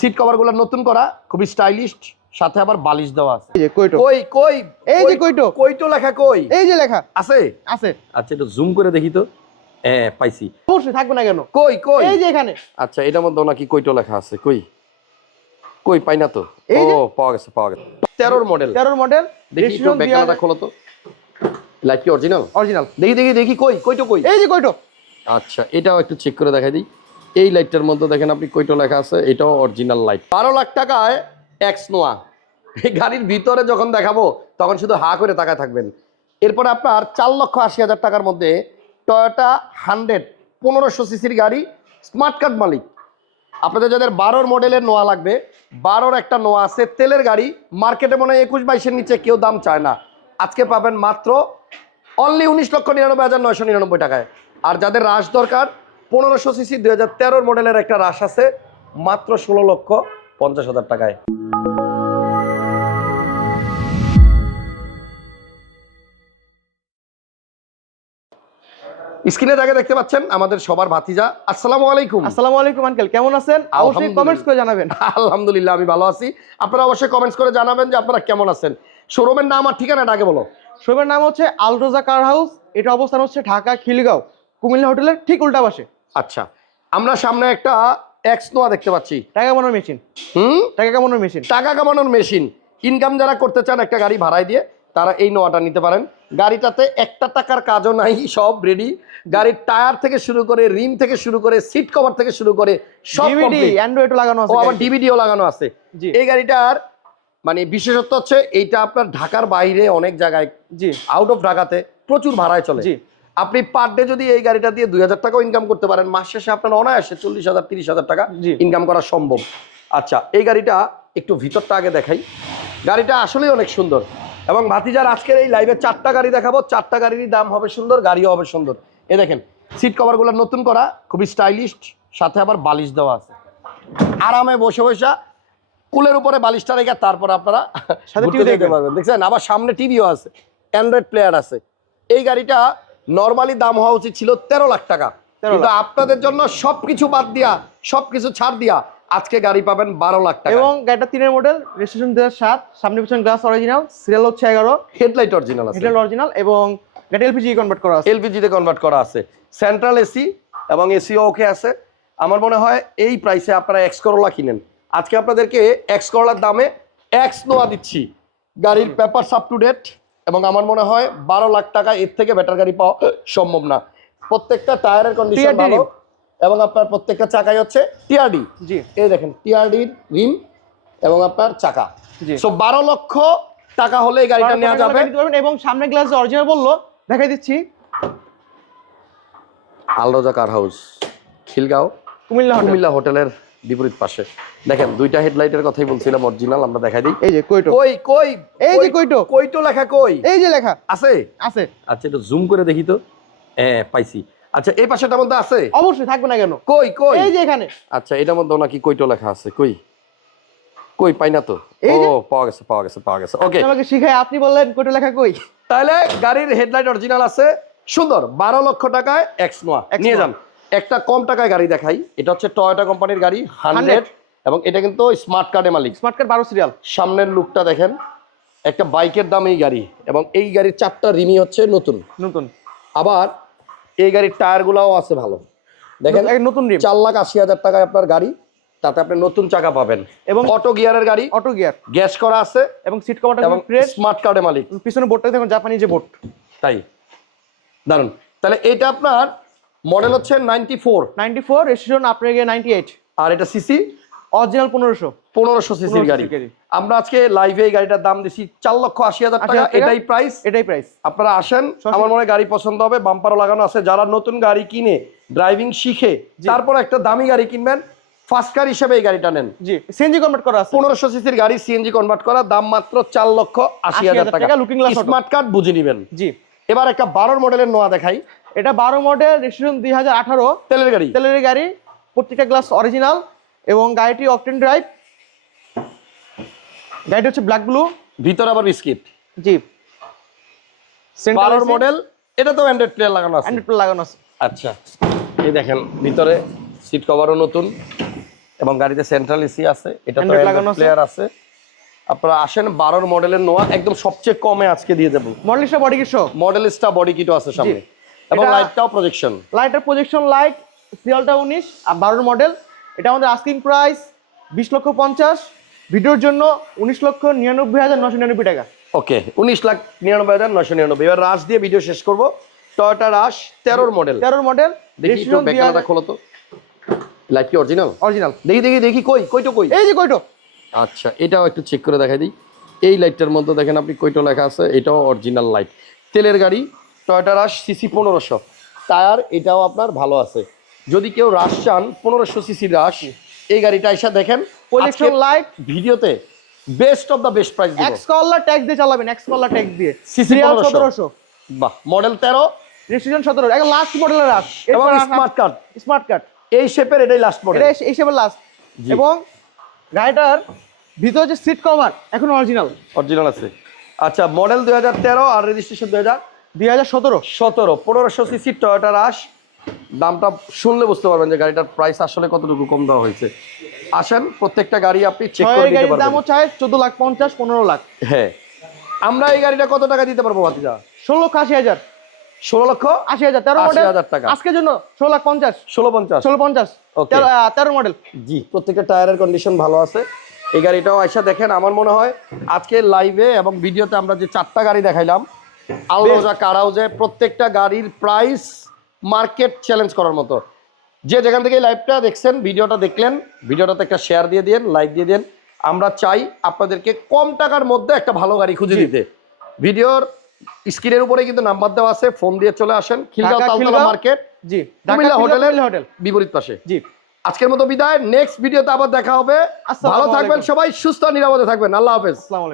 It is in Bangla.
সিট কভারগুলো নতুন করা খুবই স্টাইলিশ সাথে আবার বালিশ দেওয়া আছে। এই যে কইটো। কই কই এই যে কইটো। কইটো লেখা কই? এই যে লেখা। আছে? আছে। আচ্ছা একটু জুম করে দেখি তো। হ্যাঁ পাইছি। অবশ্যই থাকবে না কেন? কই কই? এই যে এখানে। আচ্ছা এটার মধ্যে নাকি কইটো লেখা আছে কই? কই পাই না তো? এই ও পাওয়া গেছে পাওয়া গেছে। তেরোর মডেল তেরোর মডেল দেখি একটু ব্যাকগ্রাউন্ডটা খোলো তো। লাইট কি অরিজিনাল অরিজিনাল দেখি দেখি দেখি কই কইটো কই? এই যে কইটো। আচ্ছা এটাও একটু চেক করে দেখাই দিই। এই লাইটটার মধ্যে দেখেন আপনি কইটো লেখা আছে? এটাও অরিজিনাল লাইট বারো লাখ টাকায় এক্স নোয়া। এই গাড়ির ভিতরে যখন দেখাবো, তখন শুধু হা করে তাকায় থাকবেন। এরপরে আপনার চার লক্ষ আশি হাজার টাকার মধ্যে টয়োটা হান্ড্রেড পনেরোশো সিসির গাড়ি স্মার্ট কার্ড মালিক। আপনাদের যাদের বারোর মডেলের নোয়া লাগবে, বারোর একটা নোয়া আছে, তেলের গাড়ি মার্কেটে মনে হয় একুশ বাইশের নিচে কেউ দাম চায় না। আজকে পাবেন মাত্র অনলি উনিশ লক্ষ নিরানব্বই হাজার নয়শো নিরানব্বই টাকায়। আর যাদের রাশ দরকার পনেরোশো সিসি দুই হাজার মডেলের একটা রাশ আছে মাত্র ষোলো লক্ষ পঞ্চাশ হাজার টাকায়। স্ক্রিনে দেখে দেখতে পাচ্ছেন আমাদের সবার ভাতিজা। আসসালামু আলাইকুম। আসসালামু আলাইকুম আঙ্কেল কেমন আছেন? অবশ্যই। কমেন্টস করে জানাবেন। আলহামদুলিল্লাহ আমি ভালো আছি। আপনারা অবশ্যই কমেন্টস করে জানাবেন যে আপনারা কেমন আছেন। শোরুমের নাম আর ঠিকানাটা আগে বলো। শোরুমের নাম হচ্ছে আলরোজা কার হাউস। এটা অবস্থান হচ্ছে ঢাকা খিলগাঁও কুমিল্লা হোটেলের ঠিক উল্টা পাশে। আচ্ছা আমরা সামনে একটা এক্স নোয়া দেখতে পাচ্ছি। টাকা কামানোর মেশিন। হুম? টাকা কামানোর মেশিন। টাকা কামানোর মেশিন। ইনকাম যারা করতে চান একটা গাড়ি ভাড়ায় দিয়ে তারা এই নোয়াটা নিতে পারেন। গাড়িটাতে একটা টাকার কাজও নাই সব রেডি গাড়ির টায়ার থেকে শুরু করে রিম থেকে শুরু করে সিট কভার থেকে শুরু করে সব ডিভিডি complete। অ্যান্ড্রয়েড লাগানো ও আছে আবার ডিভিডিও লাগানো আছে। এই গাড়িটার মানে বিশেষত্ব হচ্ছে এইটা আপনার ঢাকার বাইরে অনেক জায়গায় জি। আউট অফ ঢাকাতে প্রচুর ভাড়ায় চলে। জি। আপনি পার ডে যদি এই গাড়িটা দিয়ে দুই হাজার টাকাও ইনকাম করতে পারেন মাস শেষে আপনার অনায়াসে চল্লিশ হাজার তিরিশ হাজার টাকা ইনকাম করা সম্ভব। আচ্ছা এই গাড়িটা একটু ভিতরটা আগে দেখাই। গাড়িটা আসলেই অনেক সুন্দর। এবং ভাতিজার আজকের এই লাইভে চারটা গাড়ি দেখাবো। চারটা গাড়িরই দাম হবে সুন্দর গাড়িও হবে সুন্দর। এ দেখেন সিট কভারগুলো নতুন করা খুবই স্টাইলিশ সাথে আবার বালিশ দেওয়া আছে। আরামে বসে বসে কুলের উপরে বালিশটা রেখে তারপর আপনারা সাথে ঘুরতে TV পারবেন। দেখছেন? আবার সামনে টিভিও আছে অ্যান্ড্রয়েড প্লেয়ার আছে। এই গাড়িটা নর্মালি দাম হওয়া উচিত ছিল তেরো লাখ টাকা। 13 কিন্তু আপনাদের জন্য সবকিছু বাদ দিয়া সবকিছু ছাড় দিয়া আজকে গাড়ি পাবেন বারো লাখ টাকা এবং গাড়িটা তিনের মডেল রেজিস্ট্রেশন দু সাত সামনে পিছনে গ্লাস অরিজিনাল সিরিয়াল হচ্ছে এগারো। হেডলাইট অরিজিনাল হেডলাইট অরিজিনাল এবং গাড়ি এলপিজি কনভার্ট করা আছে। এলপিজি তে কনভার্ট করা আছে। সেন্ট্রাল এসি এবং এসিও ওকে আছে। আমার মনে হয় এই প্রাইসে আপনারা এক্স করোলা কিনেন। আজকে আপনাদেরকে এক্স করোলার দামে এক্স নোয়া দিচ্ছি। গাড়ির পেপার আপ টু ডেট এবং আমার মনে হয় বারো লাখ টাকা এর থেকে বেটার গাড়ি পাওয়া সম্ভব না। প্রত্যেকটা টায়ারের কন্ডিশন ভালো এবং আপনার প্রত্যেকটা চাকাই হচ্ছে টিআরডি জি। এই দেখেন টিআরডির রিম এবং আপনার চাকা। সো বারো লক্ষ টাকা হলে এই গাড়িটা নেওয়া যাবে। এবং সামনে গ্লাস অরিজিনাল বলল দেখাই দিচ্ছি। Alroza car house? Khilgaon? Comilla hotel Comilla হোটেলের বিপরীত পাশে। দেখেন দুইটা হেডলাইটের কথাই বলছিলাম অরিজিনাল আমরা দেখাই দিই। এই যে কইটো। কই কই এই যে কইটো। কইটো লেখা কই? এই যে লেখা। আছে? আছে। আচ্ছা একটু জুম করে দেখি তো। হ্যাঁ পাইছি। আচ্ছা এই পাশেটার মধ্যে আছে? অবশ্যই থাকবে না কেন? কই কই? এই যে এখানে। আচ্ছা এটার মধ্যে নাকি কইটো লেখা আছে? কই? কই পাই না তো। ও পাওয়া গেছে পাওয়া গেছে পাওয়া গেছে। ওকে আমাকে শিখাই আপনি বললেন কইটো লেখা কই? তাহলে গাড়ির হেডলাইট অরিজিনাল আছে। সুন্দর বারো লক্ষ টাকায় এক্স নোয়া নিয়ে। যান। একটা কম টাকায় গাড়ি দেখাই এটা হচ্ছে টয়োটা কোম্পানির গাড়ি হান্ড্রেড এবং এটা কিন্তু স্মার্ট কার্ডে মালিক। স্মার্ট কার্ড বারো সিরিয়াল সামনের লুকটা দেখেন একটা বাইকের দাম এই গাড়ি এবং এই গাড়ির চারটা রিমি হচ্ছে নতুন। নতুন। আবার এই গাড়ির টায়ারগুলোও আছে ভালো। দেখেন নতুন রিম। চার লাখ আশি হাজার টাকায় আপনার গাড়ি তাতে আপনি নতুন চাকা পাবেন। এবং অটো গিয়ারের গাড়ি অটো গিয়ার। গ্যাস করা আছে এবং সিট কভারটা এবং স্মার্ট কার্ডে মালিক। পিছনে বোর্ডটা দেখুন জাপানি যে বোর্ড তাই। দারুণ তাহলে এটা আপনার মডেল হচ্ছে ninety four ninety four registration আপনার গিয়ে নাইনটি এইট আর এটা সিসি অরিজিনাল পনেরোশো। পনেরোশো সিসির 1500 গাড়ি। আমরা আজকে লাইভে এই গাড়িটার দাম দিছি চার লক্ষ আশি হাজার টাকা। এটাই প্রাইস এটাই প্রাইস আপনারা আসেন আমার মনে গাড়ি পছন্দ হবে বাম্পারও লাগানো আছে। যারা নতুন গাড়ি কিনে ড্রাইভিং শিখে। তারপর একটা দামি গাড়ি কিনবেন ফার্স্ট কার হিসেবে এই গাড়িটা নেন। জি সিএনজি কনভার্ট করা আছে। পনেরোশো সিসির গাড়ি সিএনজি কনভার্ট করা দাম মাত্র চার লক্ষ আশি হাজার টাকা। স্মার্ট কার্ড বুঝে নেবেন। জি। এবার একটা বারোর মডেলের নোয়া দেখাই। এটা বারো মডেল রেজিস্ট্রেশন দুই হাজার আঠারো। তেলের গাড়ি। তেলের গাড়ি প্রত্যেকটা গ্লাস অরিজিনাল এবং গাড়িটি অকটেন ড্রাইভ গাড়িটি হচ্ছে ব্ল্যাক ব্লু ভিতর আবার বিস্কিট জি। বারোর মডেল এটা তো অ্যান্ড্রয়েড প্লেয়ার লাগানো আছে। অ্যান্ড্রয়েড লাগানো আছে। আচ্ছা এই দেখেন ভিতরে সিট কভারও নতুন এবং গাড়িতে সেন্ট্রাল এসি আছে। এটা তো লাগানো প্লেয়ার আছে। আপনারা আসেন বারোর মডেলের নোয়া একদম সবচেয়ে কমে আজকে দিয়ে দেবো। মডেলিস্টা বডি কিট সহ। মডেল স্টা বডি কিটও আছে সামনে। এবং লাইটটাও প্রজেকশন লাইটের প্রজেকশন লাইট সিরিয়ালটা উনিশ আর বারোর মডেল এটা আমাদের আস্কিং প্রাইস বিশ লক্ষ পঞ্চাশ। ভিডিওর জন্য উনিশ লক্ষ নিরানব্বই হাজার নশো নিরানব্বই টাকা। ওকে উনিশ লাখ নিরানব্বই হাজার নশো নিরানব্বই। এবার রাশ দিয়ে ভিডিও শেষ করব। টয়টা রাশ তেরোর মডেল তেরোর মডেল দেখি ব্যাকগ্রাউন্ডটা খোলো তো। লাইট কি অরিজিনাল অরিজিনাল দেখি দেখি দেখি কই? কইটো কই? এই যে কয়টো আচ্ছা এটাও একটু চেক করে দেখাই দিই। এই লাইটটার মধ্যে দেখেন আপনি কইটো লেখা আছে এটাও অরিজিনাল লাইট তেলের গাড়ি টয়টা রাশ সিসি পনেরোশো। টায়ার এটাও আপনার ভালো আছে। যদি কেউ রাশ চান পনেরোশো সিসি রাশ এই গাড়িটা এসে দেখেন প্রজেকশন লাইট ভিডিওতে best of the best price দিব। এক্স কলার ট্যাক্স দিয়ে চালাবেন এক্স কলার ট্যাক্স দিয়ে। সিসি সিরিয়াল 1500 সতেরোশো। বাহ মডেল তেরো। রেজিস্ট্রেশন সতেরো একদম লাস্ট মডেলের রাশ। এবং স্মার্ট কার্ড স্মার্ট কার্ড এই শেপের এটাই লাস্ট মডেল এটা এই হিসেবে লাস্ট। এবং গাড়িটার ভিতরে যে সিট কভার এখন অরিজিনাল অরিজিনাল আছে। আচ্ছা মডেল দুই হাজার তেরো আর রেজিস্ট্রেশন দুই হাজার দুই হাজার সতেরো। সতেরো পনেরোশো সিসি টয়োটা রাশ দামটা শুনলে বুঝতে পারবেন যে গাড়িটার প্রাইস আসলে কতটুকু কম দেওয়া হয়েছে। আসেন প্রত্যেকটা গাড়ি আপনি চেক করে নিতে পারবেন। দাম হচ্ছে চোদ্দ লাখ পঞ্চাশ পনেরো লাখ। হ্যাঁ। আমরা এই গাড়িটা কত টাকা দিতে পারব ভাতিজা? ষোলো লক্ষ আশি হাজার। ষোলো লক্ষ আশি হাজার তেরো 80,000 মডেল টাকা। আজকের জন্য ষোলো লাখ পঞ্চাশ। ষোলো পঞ্চাশ। ষোলো পঞ্চাশ। Okay. তেরো তেরো মডেল জি প্রত্যেকটা টায়ারের কন্ডিশন ভালো আছে। এই গাড়িটাও আইসা দেখেন আমার মনে হয় আজকে লাইভে এবং ভিডিওতে আমরা যে চারটা গাড়ি দেখাইলাম আলরোজা কারাউজে প্রত্যেকটা গাড়ির প্রাইস মার্কেট চ্যালেঞ্জ করার মতো। যে যেখান থেকে লাইভটা দেখছেন ভিডিওটা দেখলেন ভিডিওটাতে একটা শেয়ার দিয়ে দিন লাইক দিয়ে দিন আমরা চাই আপনাদেরকে কম টাকার মধ্যে একটা ভালো গাড়ি খুঁজে দিতে। ভিডিওর স্ক্রিনের উপরে কিন্তু নাম্বার দেওয়া আছে ফোন দিয়ে চলে আসেন। খিলগাঁও তালতলা মার্কেট জি। কুমিল্লা হোটেলের হোটেল বিপরীত পাশে। জি। আজকের মতো বিদায় নেক্সট ভিডিওতে আবার দেখা হবে। ভালো থাকবেন সবাই সুস্থ নিরাপদে থাকবেন। আল্লাহ হাফেজ।